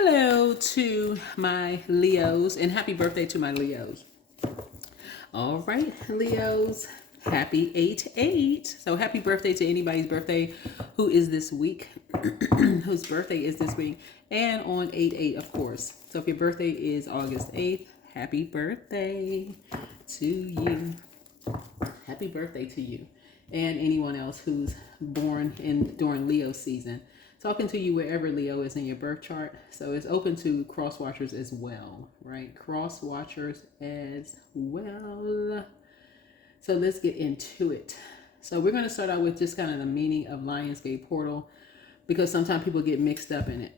Hello to my Leos and happy birthday to my Leos. All right, Leos, happy 8/8. So happy birthday to anybody's birthday who is this week, whose birthday is this week, and on 8/8, of course. So if your birthday is August 8th, happy birthday to you. Happy birthday to you and anyone else who's born during Leo season. Talking to you wherever Leo is in your birth chart. So it's open to cross watchers as well, right? Cross watchers as well. So let's get into it. So we're going to start out with just kind of the meaning of Lionsgate portal, because sometimes people get mixed up in it.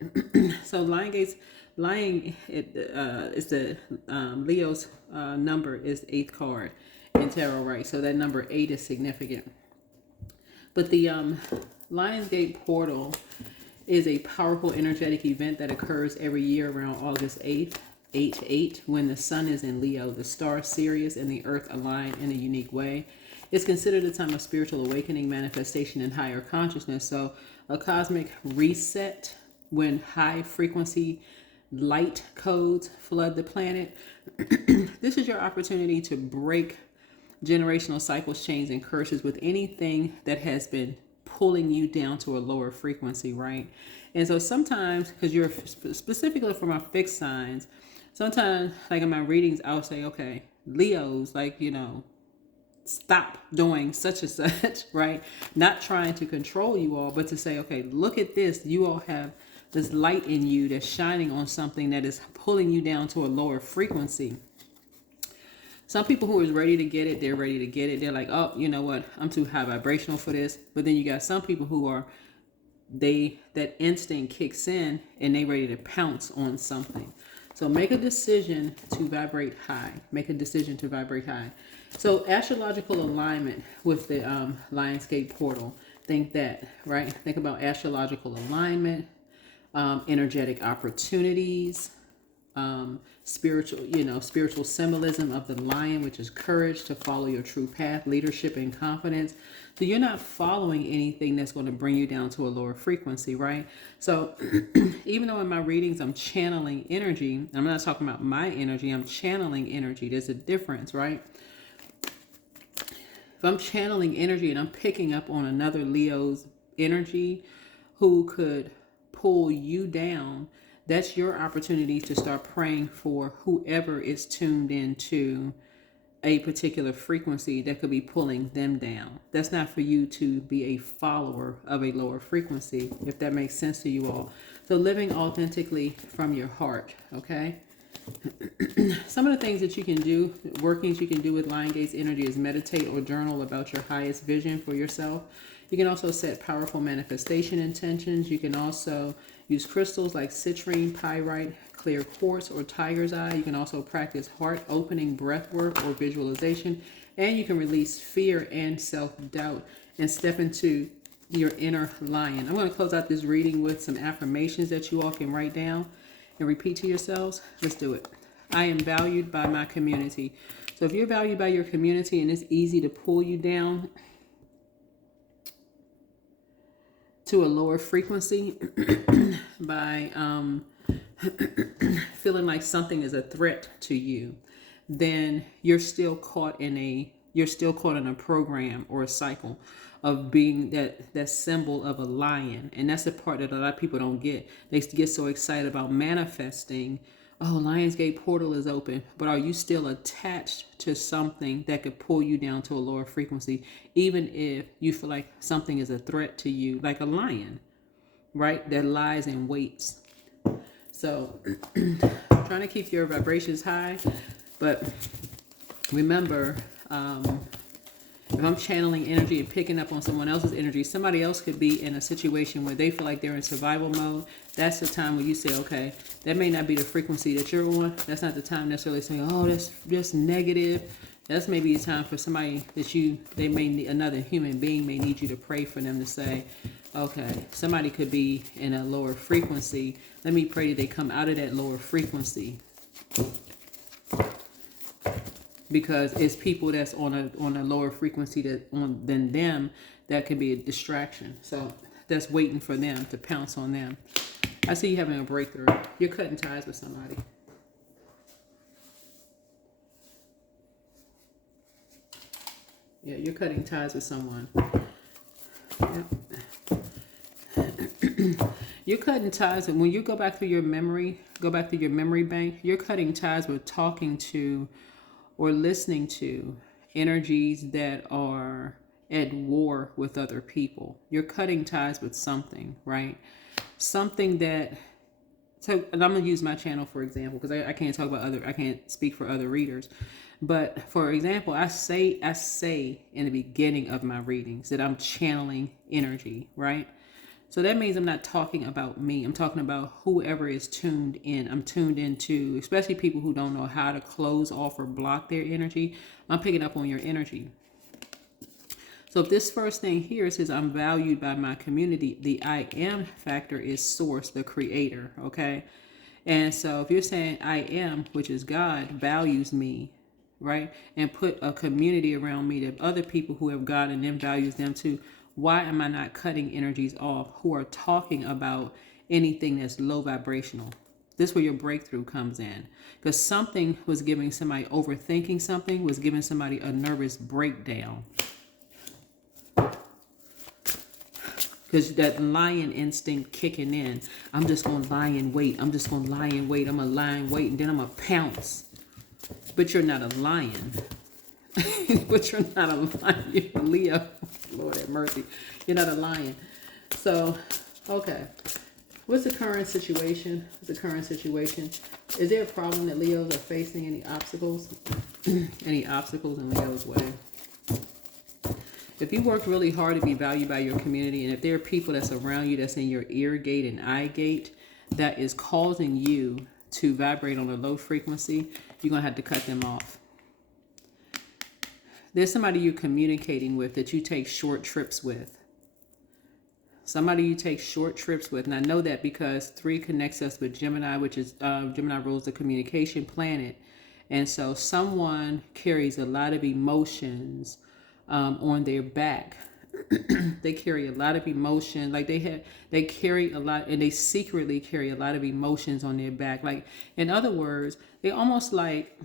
So is the Leo's number is 8th card in tarot, right? So that number 8 is significant. But the Lionsgate portal is a powerful energetic event that occurs every year around August 8th, 8/8, when the sun is in Leo, the star Sirius, and the earth align in a unique way. It's considered a time of spiritual awakening, manifestation, and higher consciousness. So a cosmic reset when high frequency light codes flood the planet. This is your opportunity to break generational cycles, chains, and curses with anything that has been pulling you down to a lower frequency, right? And so sometimes, because you're specifically for my fixed signs, sometimes like in my readings, I'll say, okay, Leos, stop doing such and such, right? Not trying to control you all, but to say, okay, look at this. You all have this light in you that's shining on something that is pulling you down to a lower frequency. Some people who is ready to get it, they're ready to get it. They're like, oh, you know what? I'm too high vibrational for this. But then you got some people who are, that instinct kicks in and they ready to pounce on something. So make a decision to vibrate high. Make a decision to vibrate high. So astrological alignment with the Lionsgate portal. Think that, right? Think about astrological alignment, energetic opportunities, spiritual symbolism of the lion, which is courage to follow your true path, leadership, and confidence. So you're not following anything that's going to bring you down to a lower frequency, right? So even though in my readings I'm channeling energy, I'm not talking about my energy, I'm channeling energy. There's a difference, right? If I'm channeling energy and I'm picking up on another Leo's energy who could pull you down, that's your opportunity to start praying for whoever is tuned into a particular frequency that could be pulling them down. That's not for you to be a follower of a lower frequency, if that makes sense to you all. So living authentically from your heart, okay? Some of the things that you can do, workings you can do with Lionsgate's energy is meditate or journal about your highest vision for yourself. You can also set powerful manifestation intentions. You can also use crystals like citrine, pyrite, clear quartz, or tiger's eye. You can also practice heart opening breath work or visualization. And you can release fear and self-doubt and step into your inner lion. I'm going to close out this reading with some affirmations that you all can write down and repeat to yourselves. Let's do it. I am valued by my community. So if you're valued by your community and it's easy to pull you down to a lower frequency by feeling like something is a threat to you, then you're still caught in a program or a cycle of being that symbol of a lion. And that's the part that a lot of people don't get. They get so excited about manifesting. Oh, Lionsgate portal is open, but are you still attached to something that could pull you down to a lower frequency, even if you feel like something is a threat to you, like a lion, right? That lies and waits. So trying to keep your vibrations high, but remember, if I'm channeling energy and picking up on someone else's energy, somebody else could be in a situation where they feel like they're in survival mode. That's the time where you say, okay, that may not be the frequency that you're on. That's not the time necessarily saying, oh, that's just negative. That's maybe a time for somebody that they may need, another human being may need you to pray for them to say, okay, somebody could be in a lower frequency. Let me pray that they come out of that lower frequency. Because it's people that's on a lower frequency than them that can be a distraction. So that's waiting for them to pounce on them. I see you having a breakthrough. You're cutting ties with somebody. Yeah, you're cutting ties with someone. Yep. You're cutting ties, and when you go back through your memory bank, you're cutting ties with talking to or listening to energies that are at war with other people. You're cutting ties with something, right? Something that, so, and I'm gonna use my channel for example, because I can't talk about I can't speak for other readers. But for example, I say in the beginning of my readings that I'm channeling energy, right? So that means I'm not talking about me. I'm talking about whoever is tuned in. I'm tuned into, especially people who don't know how to close off or block their energy. I'm picking up on your energy. So if this first thing here says I'm valued by my community, the I am factor is source, the creator, okay? And so if you're saying I am, which is God, values me, right? And put a community around me that other people who have God and them values them too. Why am I not cutting energies off who are talking about anything that's low vibrational? This is where your breakthrough comes in. Because something was giving somebody, overthinking something was giving somebody a nervous breakdown. Because that lion instinct kicking in. I'm just going to lie in wait. I'm just going to lie in wait. I'm going to lie in wait and then I'm going to pounce. But you're not a lion. But you're not a lion. You're a Leo. Lord have mercy. You're not a lion. So, okay. What's the current situation? What's the current situation? Is there a problem that Leos are facing? Any obstacles? Any obstacles in Leo's way? If you worked really hard to be valued by your community, and if there are people that's around you that's in your ear gate and eye gate that is causing you to vibrate on a low frequency, you're going to have to cut them off. There's somebody you're communicating with that you take short trips with. Somebody you take short trips with. And I know that because 3 connects us with Gemini, which is Gemini rules the communication planet. And so someone carries a lot of emotions on their back. They carry a lot of emotion. Like they carry a lot, and they secretly carry a lot of emotions on their back. Like, in other words, they almost like,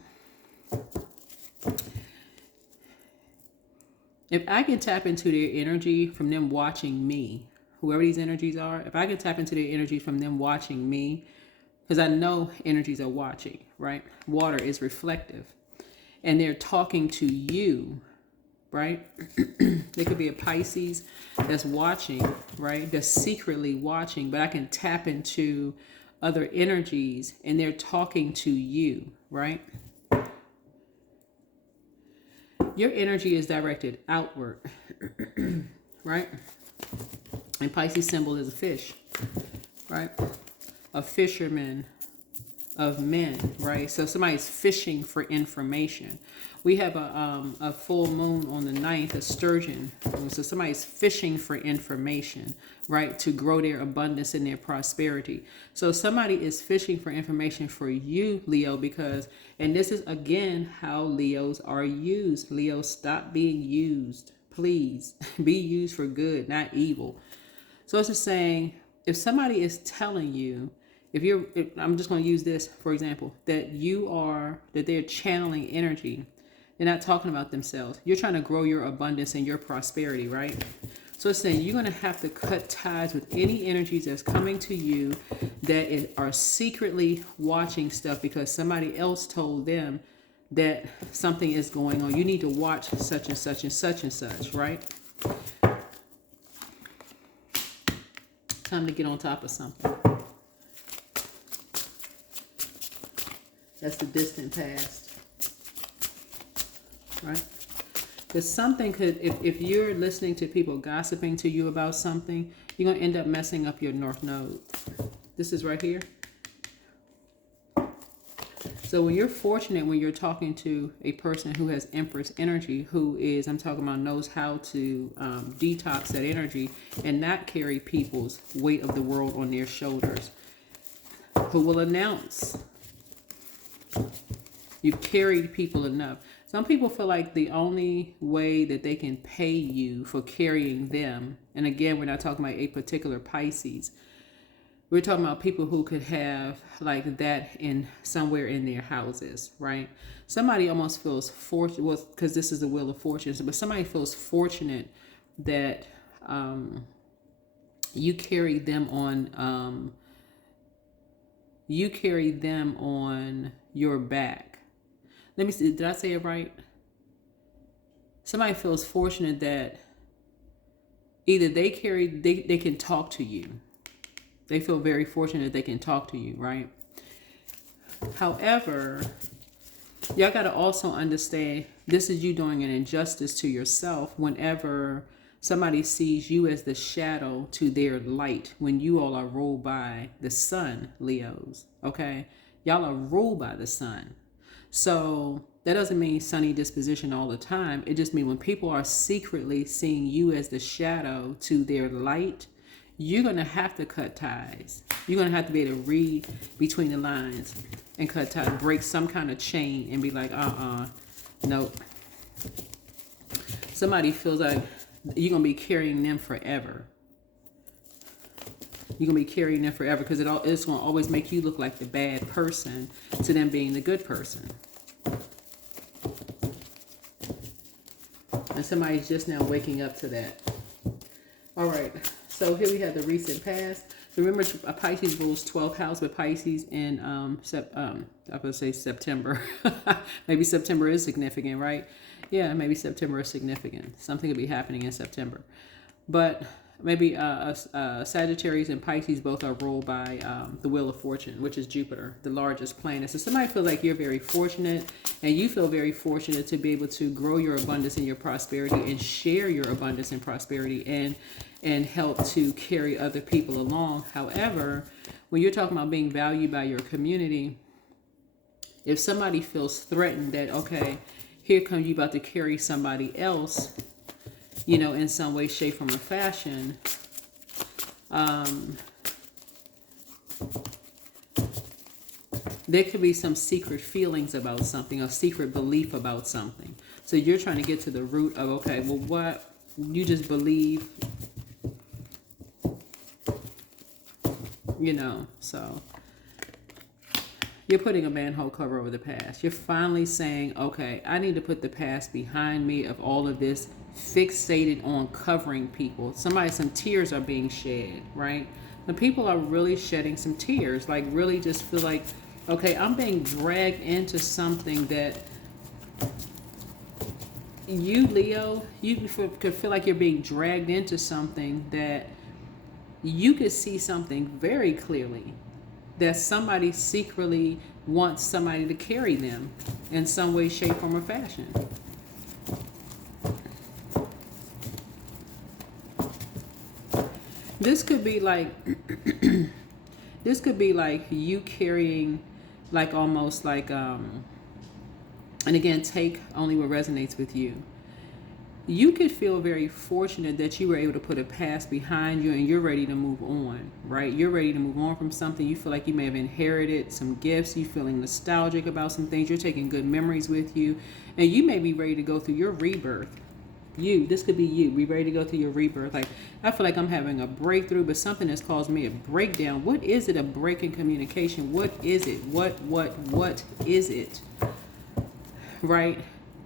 if I can tap into their energy from them watching me, whoever these energies are, if I can tap into their energy from them watching me, because I know energies are watching, right? Water is reflective. And they're talking to you, right? There could be a Pisces that's watching, right? That's secretly watching, but I can tap into other energies and they're talking to you, right? Your energy is directed outward, right? And Pisces symbol is a fish, right? A fisherman of men, right? So somebody's fishing for information. We have a full moon on the 9th, a sturgeon. So somebody's fishing for information, right? To grow their abundance and their prosperity. So somebody is fishing for information for you, Leo, because, and this is again how Leos are used. Leo, stop being used. Please be used for good, not evil. So it's just saying, if somebody is telling you, I'm just going to use this for example, that they're channeling energy. They're not talking about themselves. You're trying to grow your abundance and your prosperity, right? So it's saying you're going to have to cut ties with any energies that's coming to you that are secretly watching stuff because somebody else told them that something is going on. You need to watch such and such and such and such, right? Time to get on top of something. That's the distant past. Right? Because something could, if you're listening to people gossiping to you about something, you're going to end up messing up your North Node. This is right here. So when you're fortunate, when you're talking to a person who has Empress energy, who is, I'm talking about, knows how to detox that energy and not carry people's weight of the world on their shoulders, who will announce, you've carried people enough. Some people feel like the only way that they can pay you for carrying them, and again, we're not talking about a particular Pisces, We're talking about people who could have like that in somewhere in their houses, right? Somebody almost feels fortunate, well, because this is the wheel of fortune, but somebody feels fortunate that you carry them on. You carry them on your back. Let me see. Did I say it right? Somebody feels fortunate that either they can talk to you. They feel very fortunate they can talk to you, right? However, y'all got to also understand this is you doing an injustice to yourself whenever somebody sees you as the shadow to their light, when you all are ruled by the sun, Leos, okay? Y'all are ruled by the sun. So that doesn't mean sunny disposition all the time. It just means when people are secretly seeing you as the shadow to their light, you're going to have to cut ties. You're going to have to be able to read between the lines and cut ties, break some kind of chain and be like, nope. Somebody feels like you're going to be carrying them forever. You're going to be carrying them forever because it's going to always make you look like the bad person to them being the good person. And somebody's just now waking up to that. All right. So here we have the recent past. Remember, Pisces rules 12th house with Pisces in I would say September. Maybe September is significant, right? Yeah, maybe September is significant. Something could be happening in September. But maybe Sagittarius and Pisces both are ruled by the Wheel of Fortune, which is Jupiter, the largest planet. So somebody feels like you're very fortunate, and you feel very fortunate to be able to grow your abundance and your prosperity and share your abundance and prosperity and help to carry other people along. However, when you're talking about being valued by your community, if somebody feels threatened that, okay, here comes you about to carry somebody else, you know, in some way, shape, form, or fashion, there could be some secret feelings about something, a secret belief about something. So you're trying to get to the root of, okay, well, what you just believe, you know, so you're putting a manhole cover over the past. You're finally saying, okay, I need to put the past behind me of all of this, fixated on covering people. Some tears are being shed, right? The people are really shedding some tears, like really just feel like, okay, I'm being dragged into something that you, Leo, you could feel like you're being dragged into something that you could see something very clearly, that somebody secretly wants somebody to carry them in some way, shape, form, or fashion. This could be like you carrying, like almost like and again, take only what resonates with you. You could feel very fortunate that you were able to put a past behind you and you're ready to move on, right? You're ready to move on from something. You feel like you may have inherited some gifts. You're feeling nostalgic about some things. You're taking good memories with you. And you may be ready to go through your rebirth. This could be you. Be ready to go through your rebirth. Like, I feel like I'm having a breakthrough, but something has caused me a breakdown. What is it? A break in communication? What is it? What is it? Right?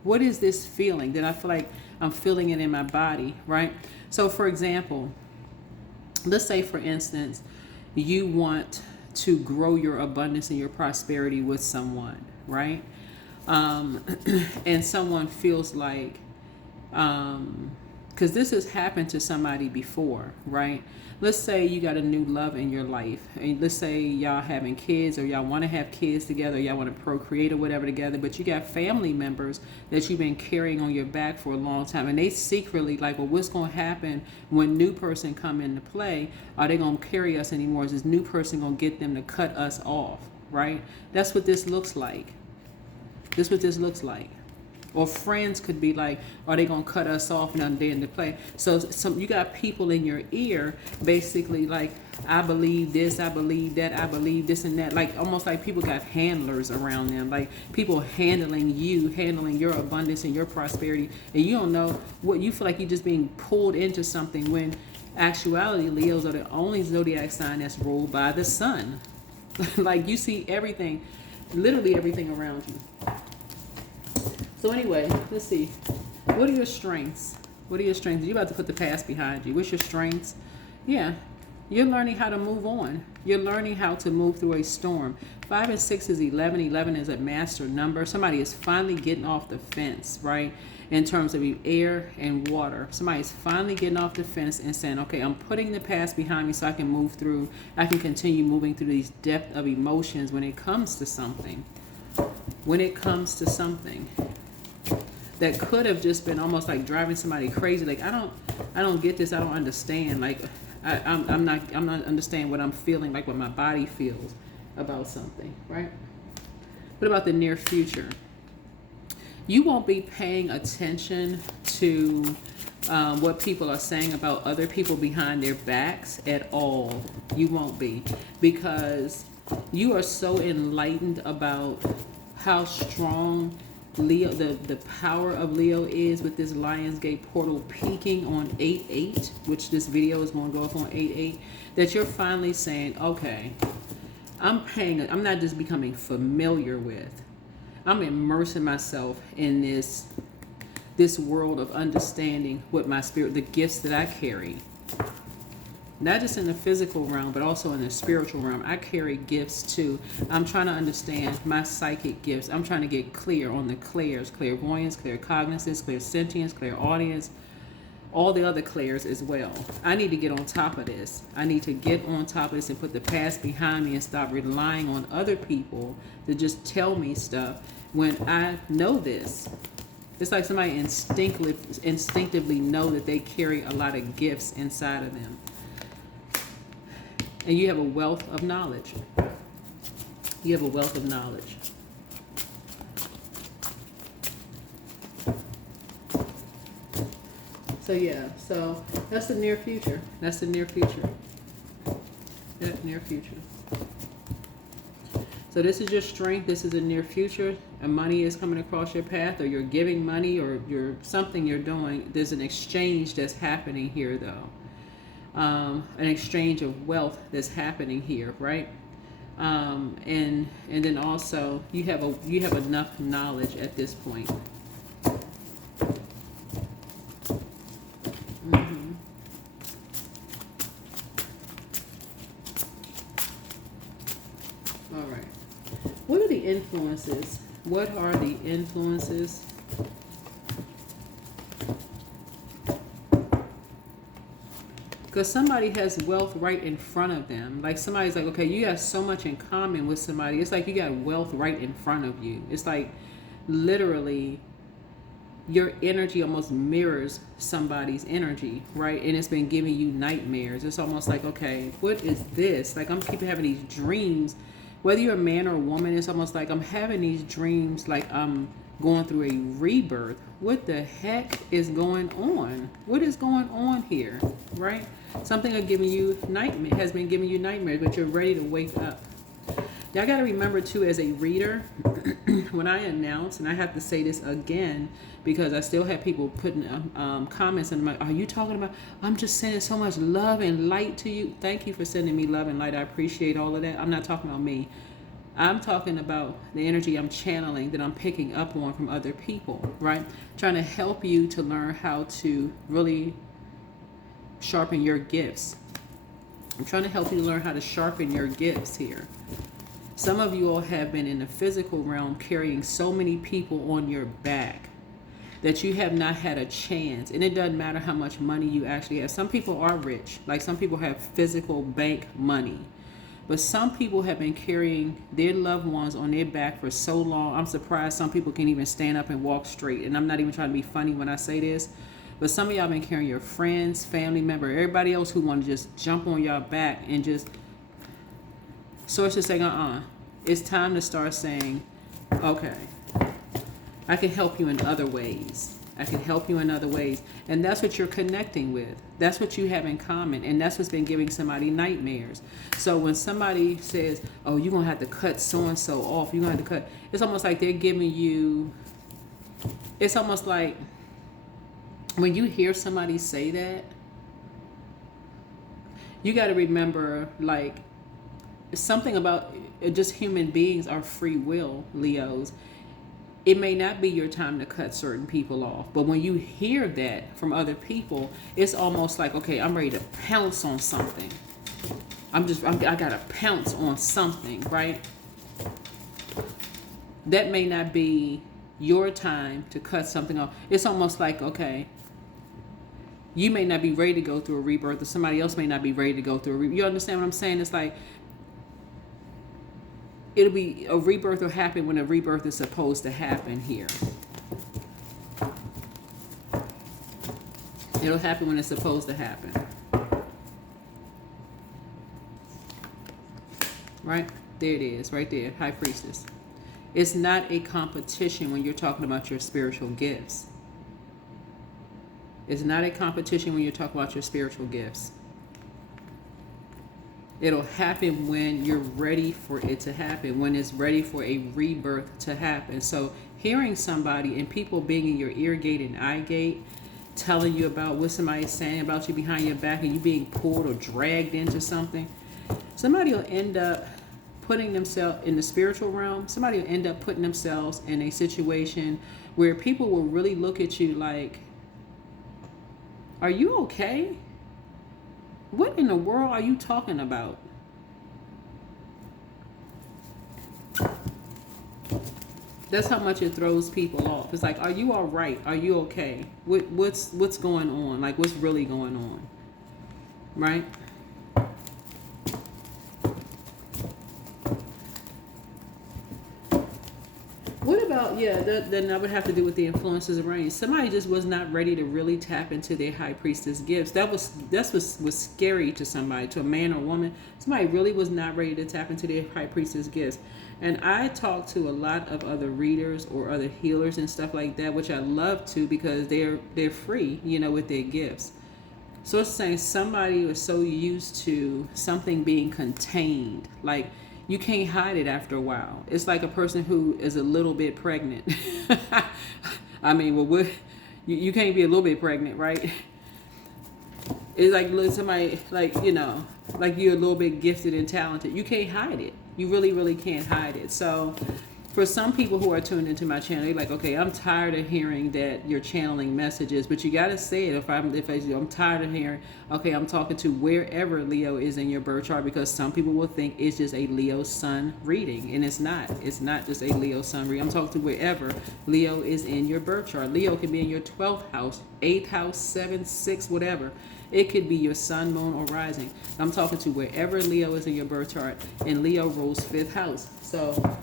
What is this feeling that I feel like I'm feeling it in my body, right? So for example, let's say for instance, you want to grow your abundance and your prosperity with someone, right? And someone feels like, because this has happened to somebody before, right? Let's say you got a new love in your life, and let's say y'all having kids, or y'all want to have kids together, or y'all want to procreate or whatever together, but you got family members that you've been carrying on your back for a long time, and they secretly like, well, what's going to happen when new person come into play? Are they going to carry us anymore? Is this new person going to get them to cut us off, right? That's what this looks like. This is what this looks like. Or friends could be like, are they going to cut us off now they're in the play? So you got people in your ear basically like, I believe this, I believe that, I believe this and that. Like almost like people got handlers around them. Like people handling you, handling your abundance and your prosperity. And you don't know what you feel like you're just being pulled into something when actuality, Leos are the only zodiac sign that's ruled by the sun. Like, you see everything, literally everything around you. So anyway, let's see. What are your strengths? What are your strengths? You're about to put the past behind you. What's your strengths? Yeah, you're learning how to move on. You're learning how to move through a storm. 5 and 6 is 11. 11 is a master number. Somebody is finally getting off the fence, right? In terms of air and water. Somebody's finally getting off the fence and saying, okay, I'm putting the past behind me so I can move through. I can continue moving through these depth of emotions when it comes to something. When it comes to something that could have just been almost like driving somebody crazy. Like, I don't get this. I don't understand. Like, I'm not understanding what I'm feeling, like what my body feels about something, right? What about the near future? You won't be paying attention to what people are saying about other people behind their backs at all. You won't be, because you are so enlightened about how strong Leo, the power of Leo is, with this Lionsgate portal peaking on 8/8, which this video is going to go up on 8/8, that you're finally saying, okay, I'm not just becoming familiar with, I'm immersing myself in this world of understanding what my spirit, the gifts that I carry. Not just in the physical realm, but also in the spiritual realm. I carry gifts too. I'm trying to understand my psychic gifts. I'm trying to get clear on the clairs, clairvoyance, claircognizance, clairsentience, clairaudience, all the other clairs as well. I need to get on top of this. I need to get on top of this and put the past behind me and stop relying on other people to just tell me stuff when I know this. It's like somebody instinctively know that they carry a lot of gifts inside of them. And you have a wealth of knowledge. You have a wealth of knowledge. So yeah, so that's the near future. That's the near future. Yeah, near future. So this is your strength. This is a near future. And money is coming across your path, or you're giving money, or you're something you're doing. There's an exchange that's happening here, though. An exchange of wealth that's happening here, right? And then also you have enough knowledge at this point. All right. What are the influences? What are the influences? Because somebody has wealth right in front of them. Like, somebody's like, okay, you have so much in common with somebody. It's like you got wealth right in front of you. It's like literally your energy almost mirrors somebody's energy, right? And it's been giving you nightmares. It's almost like, okay, what is this? Like, I'm keeping having these dreams. Whether you're a man or a woman, it's almost like I'm having these dreams like I'm going through a rebirth. What the heck is going on? What is going on here, right? Something has been giving you nightmares, but you're ready to wake up. Y'all got to remember too, as a reader, when I announce, and I have to say this again because I still have people putting comments and are you talking about, I'm just sending so much love and light to you. Thank you for sending me love and light. I appreciate all of that. I'm not talking about me. I'm talking about the energy I'm channeling that I'm picking up on from other people, right? Trying to help you to learn how to really sharpen your gifts. I'm trying to help you to learn how to sharpen your gifts here. Some of you all have been in the physical realm carrying so many people on your back that you have not had a chance. And it doesn't matter how much money you actually have. Some people are rich. Like, some people have physical bank money. But some people have been carrying their loved ones on their back for so long. I'm surprised some people can even stand up and walk straight. And I'm not even trying to be funny when I say this. But some of y'all been carrying your friends, family member, everybody else who want to just jump on y'all back and just... Sources saying, it's time to start saying, okay, I can help you in other ways. I can help you in other ways. And that's what you're connecting with. That's what you have in common. And that's what's been giving somebody nightmares. So when somebody says, oh, you're going to have to cut so-and-so off, you're going to have to cut, it's almost like they're giving you, it's almost like when you hear somebody say that, You got to remember, like, something about just human beings are free will, Leos. It may not be your time to cut certain people off, but when you hear that from other people, it's almost like, okay, I'm ready to pounce on something. I gotta pounce on something, right? That may not be your time to cut something off. It's almost like, okay, you may not be ready to go through a rebirth, or somebody else may not be ready to go through a rebirth. You understand what I'm saying? It's like, it'll be a rebirth will happen when a rebirth is supposed to happen here. It'll happen when it's supposed to happen. Right? There it is, right there, High Priestess. It's not a competition when you're talking about your spiritual gifts. It's not a competition when you're talking about your spiritual gifts. It'll happen when you're ready for it to happen, when it's ready for a rebirth to happen. So hearing somebody and people being in your ear gate and eye gate, telling you about what somebody's saying about you behind your back, and you being pulled or dragged into something, somebody will end up putting themselves in the spiritual realm. Somebody will end up putting themselves in a situation where people will really look at you like, are you okay? What in the world are you talking about? That's how much it throws people off. It's like, are you all right? Are you okay? What's going on? Like, what's really going on? Right? What about, then I would have to do with the influences of rain. Somebody just was not ready to really tap into their high priestess gifts. That's was scary to somebody, to a man or woman. Somebody really was not ready to tap into their high priestess gifts. And I talk to a lot of other readers or other healers and stuff like that, which I love to, because they're free, with their gifts. So it's saying somebody was so used to something being contained, like, you can't hide it after a while. It's like a person who is a little bit pregnant. I mean, well, you can't be a little bit pregnant, right? It's like somebody, like, like you're a little bit gifted and talented. You can't hide it. You really, really can't hide it. So for some people who are tuned into my channel, they're like, okay, I'm tired of hearing that you're channeling messages, but you got to say it. If I'm tired of hearing, okay, I'm talking to wherever Leo is in your birth chart, because some people will think it's just a Leo sun reading, and it's not. It's not just a Leo sun reading. I'm talking to wherever Leo is in your birth chart. Leo can be in your 12th house, 8th house, 7th, 6th, whatever. It could be your sun, moon, or rising. I'm talking to wherever Leo is in your birth chart, and Leo rules 5th house. So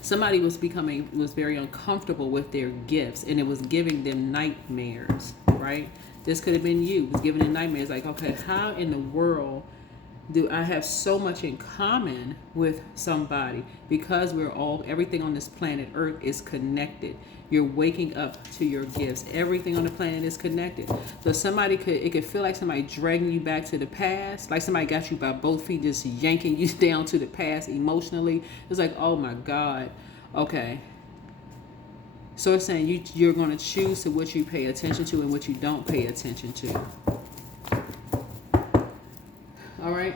somebody was very uncomfortable with their gifts, and it was giving them nightmares, right? This could have been you. It was giving them nightmares. Like, okay, how in the world do I have so much in common with somebody? Because everything on this planet Earth is connected. You're waking up to your gifts. Everything on the planet is connected. So it could feel like somebody dragging you back to the past, like somebody got you by both feet, just yanking you down to the past emotionally. It's like, oh my God, okay. So it's saying you're going to choose to what you pay attention to and what you don't pay attention to. All right.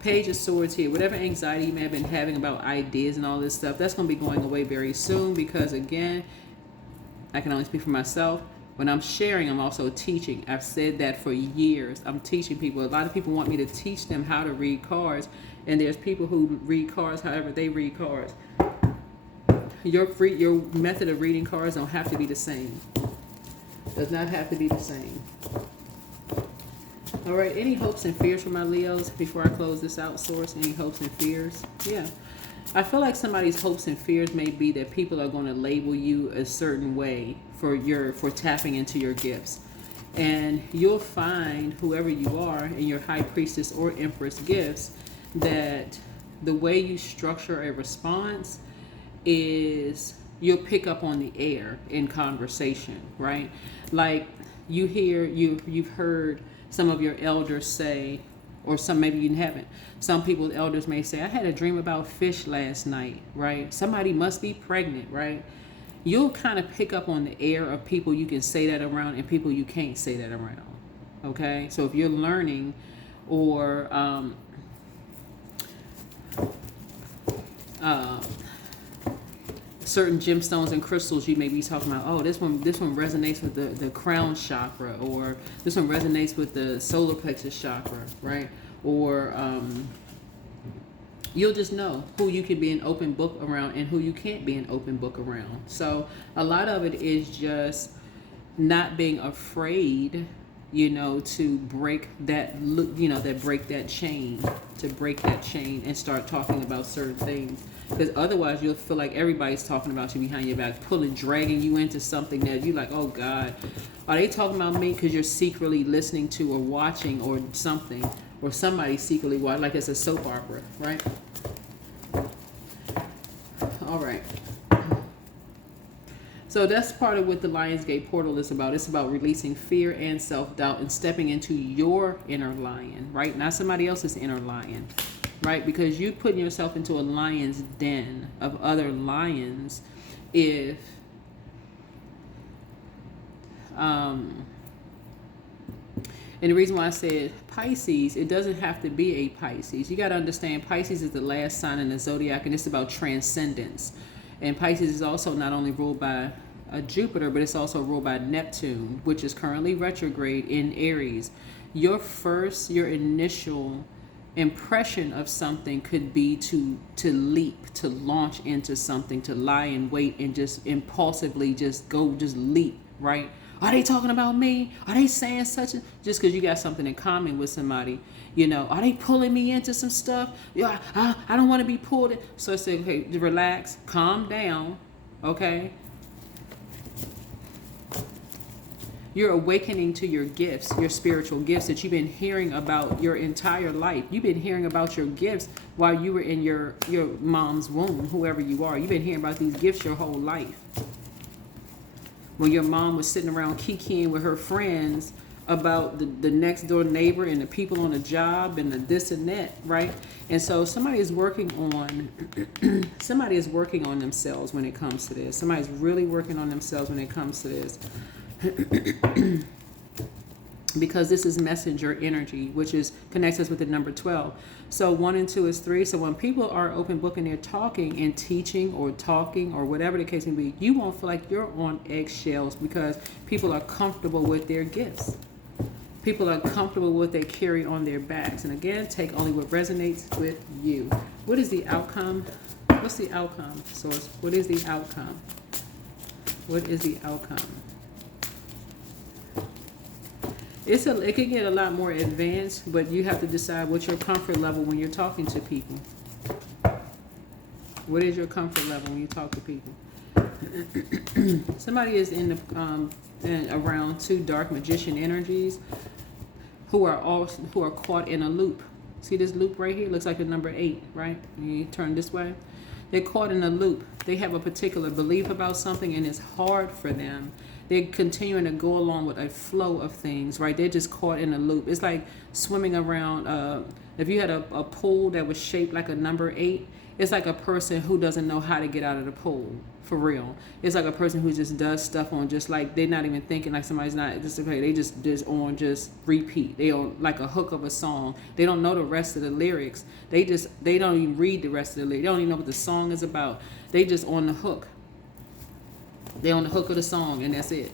Page of Swords here. Whatever anxiety you may have been having about ideas and all this stuff, that's going to be going away very soon, because, again, I can only speak for myself. When I'm sharing, I'm also teaching. I've said that for years. I'm teaching people. A lot of people want me to teach them how to read cards, and there's people who read cards however they read cards. Your method of reading cards don't have to be the same. Does not have to be the same. All right, any hopes and fears for my Leos before I close this out, Source? Any hopes and fears? Yeah. I feel like somebody's hopes and fears may be that people are going to label you a certain way for tapping into your gifts. And you'll find, whoever you are, in your High Priestess or Empress gifts, that the way you structure a response is you'll pick up on the air in conversation, right? Like you've heard some of your elders say, or some maybe you haven't. Some people's elders may say, I had a dream about fish last night, right? Somebody must be pregnant, right? You'll kind of pick up on the air of people you can say that around and people you can't say that around. Okay, so if you're learning, or certain gemstones and crystals, you may be talking about, oh, this one resonates with the crown chakra, or this one resonates with the solar plexus chakra, right? Or you'll just know who you can be an open book around and who you can't be an open book around. So a lot of it is just not being afraid, to break that, break that chain, and start talking about certain things. Because otherwise you'll feel like everybody's talking about you behind your back, dragging you into something that you're like, oh God, are they talking about me? Because you're secretly listening to or watching or something, or somebody secretly watching, like it's a soap opera, right? All right. So that's part of what the Lionsgate portal is about. It's about releasing fear and self-doubt and stepping into your inner lion, right? Not somebody else's inner lion, right? Because you putting yourself into a lion's den of other lions if and the reason why I said Pisces, it doesn't have to be a Pisces. You got to understand, Pisces is the last sign in the zodiac, and it's about transcendence. And Pisces is also not only ruled by Jupiter, but it's also ruled by Neptune, which is currently retrograde in Aries. Your initial impression of something could be to leap, to launch into something, to lie in wait and just impulsively just leap, right? Are they talking about me? Are they saying such a... Just because you got something in common with somebody, are they pulling me into some stuff? Yeah, I don't want to be pulled in. So I say, okay, relax, calm down, okay? You're awakening to your gifts, your spiritual gifts that you've been hearing about your entire life. You've been hearing about your gifts while you were in your mom's womb, whoever you are. You've been hearing about these gifts your whole life. When your mom was sitting around kikiing with her friends about the next door neighbor and the people on the job and the this and that, right? And so somebody is working on themselves when it comes to this. Somebody's really working on themselves when it comes to this. Because this is messenger energy, which connects us with the number 12. So 1 and 2 is 3. So when people are open book and they're talking and teaching or talking or whatever the case may be, you won't feel like you're on eggshells because people are comfortable with their gifts. People are comfortable with what they carry on their backs. And again, take only what resonates with you. What is the outcome? What's the outcome, source? What is the outcome? What is the outcome? It can get a lot more advanced, but you have to decide what's your comfort level when you're talking to people. What is your comfort level when you talk to people? Somebody is in around 2 dark magician energies who are caught in a loop. See this loop right here? It looks like a number 8, right? You turn this way. They're caught in a loop. They have a particular belief about something, and it's hard for them. They're continuing to go along with a flow of things, right? They're just caught in a loop. It's like swimming around. If you had a pool that was shaped like a number 8, it's like a person who doesn't know how to get out of the pool, for real. It's like a person who just does stuff on just like, they're not even thinking, like somebody's not, just okay, they just on just repeat. They on like a hook of a song. They don't know the rest of the lyrics. They don't even read the rest of the lyrics. They don't even know what the song is about. They just on the hook. They're on the hook of the song, and that's it.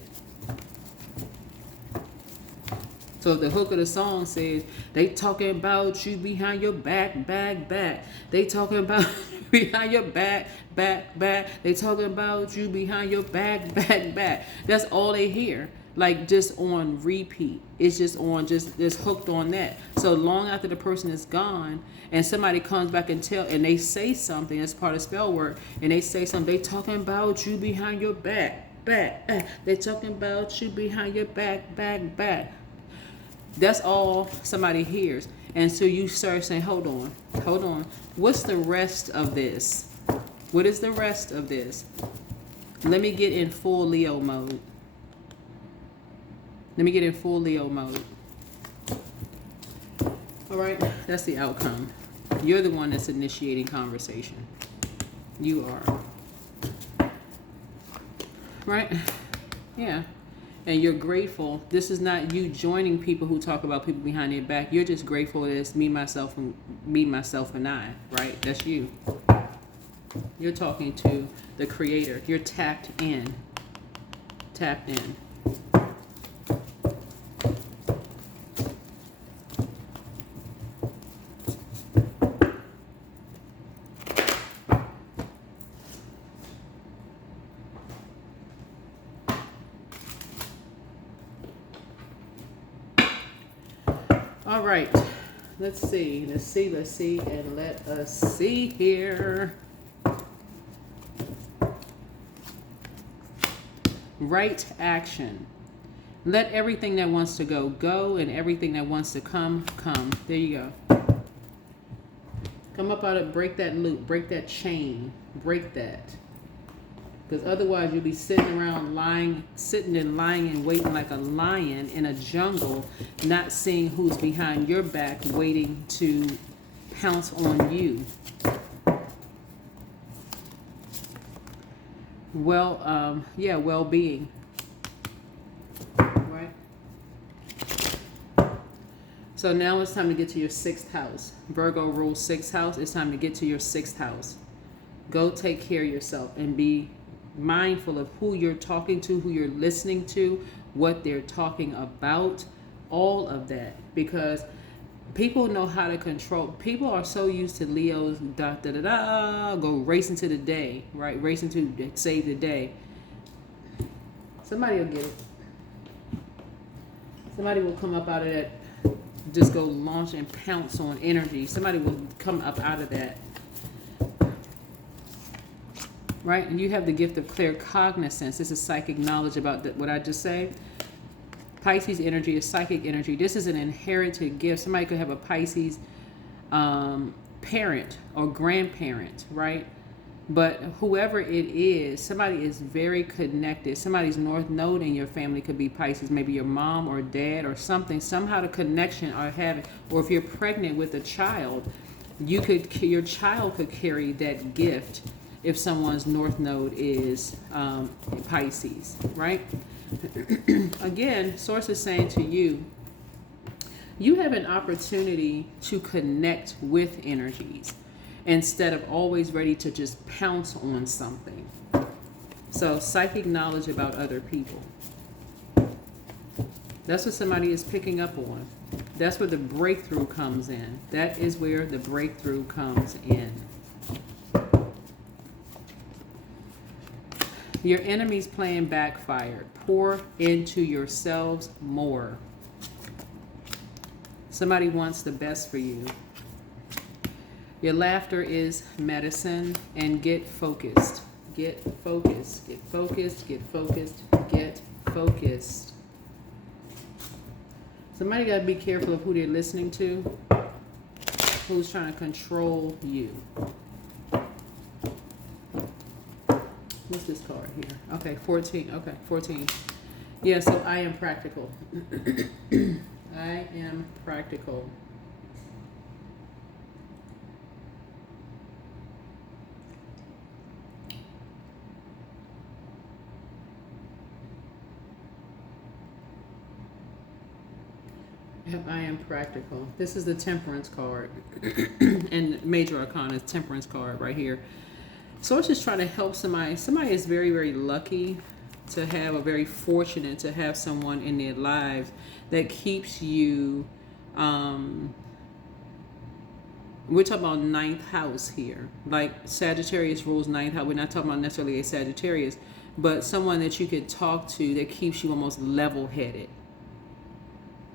So if the hook of the song says, they talking about you behind your back, back. They talking about behind your back. They talking about you behind your back. That's all they hear. Like just on repeat. It's just on, just hooked on that. So long after the person is gone and somebody comes back and they say something as part of spell work, and they say something, they talking about you behind your back. They talking about you behind your back. That's all somebody hears. And so you start saying, hold on. What's the rest of this? What is the rest of this? Let me get in full Leo mode. All right, that's the outcome. You're the one that's initiating conversation. You are. Right? Yeah. And you're grateful. This is not you joining people who talk about people behind their back. You're just grateful that it's me, myself, and I, right? That's you. You're talking to the creator. You're tapped in. Tapped in. All right, let's see, and let us see here. Right action. Let everything that wants to go, go, and everything that wants to come, come. There you go. Come up out of, break that loop, break that chain, break that. Because otherwise you'll be sitting and lying and waiting like a lion in a jungle, not seeing who's behind your back, waiting to pounce on you. Well-being. Right? So now it's time to get to your 6th house. Virgo rules 6th house. It's time to get to your 6th house. Go take care of yourself and be mindful of who you're talking to, who you're listening to, what they're talking about, all of that. Because people know how to control. People are so used to Leo's go racing to the day, right? Racing to save the day. Somebody will get it. Somebody will come up out of that, just go launch and pounce on energy. Somebody will come up out of that. Right? And you have the gift of clear cognizance. This is psychic knowledge about what I just said. Pisces energy is psychic energy. This is an inherited gift. Somebody could have a Pisces parent or grandparent, right? But whoever it is, somebody is very connected. Somebody's north node in your family could be Pisces. Maybe your mom or dad or something. Somehow the connection are having, or if you're pregnant with a child, your child could carry that gift. If someone's north node is Pisces, right? Again, source is saying to you, you have an opportunity to connect with energies instead of always ready to just pounce on something. So psychic knowledge about other people. That's what somebody is picking up on. That's where the breakthrough comes in. That is where the breakthrough comes in. Your enemy's plan backfired. Pour into yourselves more. Somebody wants the best for you. Your laughter is medicine, and get focused. Get focused. Get focused. Get focused. Get focused. Somebody got to be careful of who they're listening to. Who's trying to control you. What's this card here? Okay, 14. Okay, 14. Yeah, so I am practical. I am practical. Yep, I am practical. This is the Temperance card. And Major Arcana is Temperance card right here. Source is trying to help somebody. Somebody is very, very lucky to have, or very fortunate to have someone in their lives that keeps you, we're talking about 9th house here. Like Sagittarius rules 9th house. We're not talking about necessarily a Sagittarius, but someone that you could talk to that keeps you almost level-headed.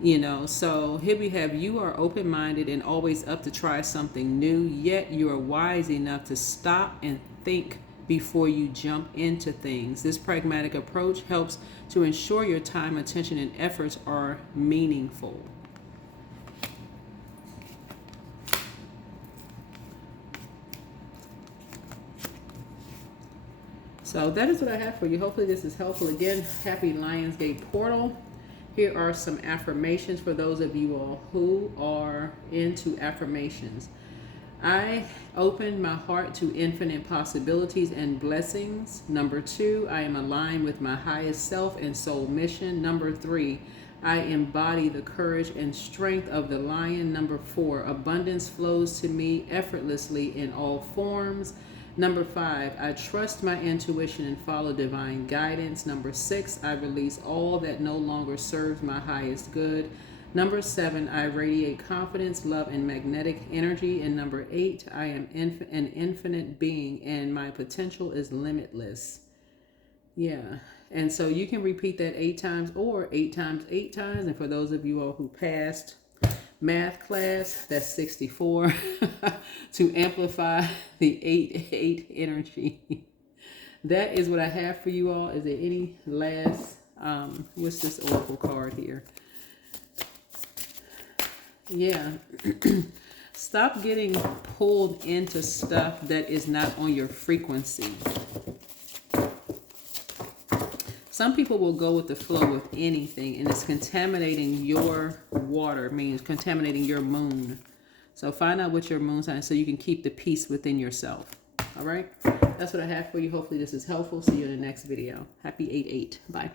You know, so here we have, you are open-minded and always up to try something new, yet you are wise enough to stop and think before you jump into things. This pragmatic approach helps to ensure your time, attention, and efforts are meaningful. So that is what I have for you. Hopefully this is helpful. Again, happy Lionsgate portal. Here are some affirmations for those of you all who are into affirmations. I open my heart to infinite possibilities and blessings. Number 2, I am aligned with my highest self and soul mission. Number 3, I embody the courage and strength of the lion. Number 4, abundance flows to me effortlessly in all forms. Number 5, I trust my intuition and follow divine guidance. Number 6, I release all that no longer serves my highest good. Number 7, I radiate confidence, love, and magnetic energy. And number 8, I am an infinite being and my potential is limitless. Yeah. And so you can repeat that 8 times or 8 times 8 times. And for those of you all who passed math class, that's 64 to amplify the 8-8 energy. That is what I have for you all. Is there any last, what's this oracle card here? Yeah. Stop getting pulled into stuff that is not on your frequency. Some people will go with the flow with anything, and it's contaminating your water, means contaminating your moon. So find out what your moon sign is so you can keep the peace within yourself. All right? That's what I have for you. Hopefully this is helpful. See you in the next video. Happy 8-8. Bye.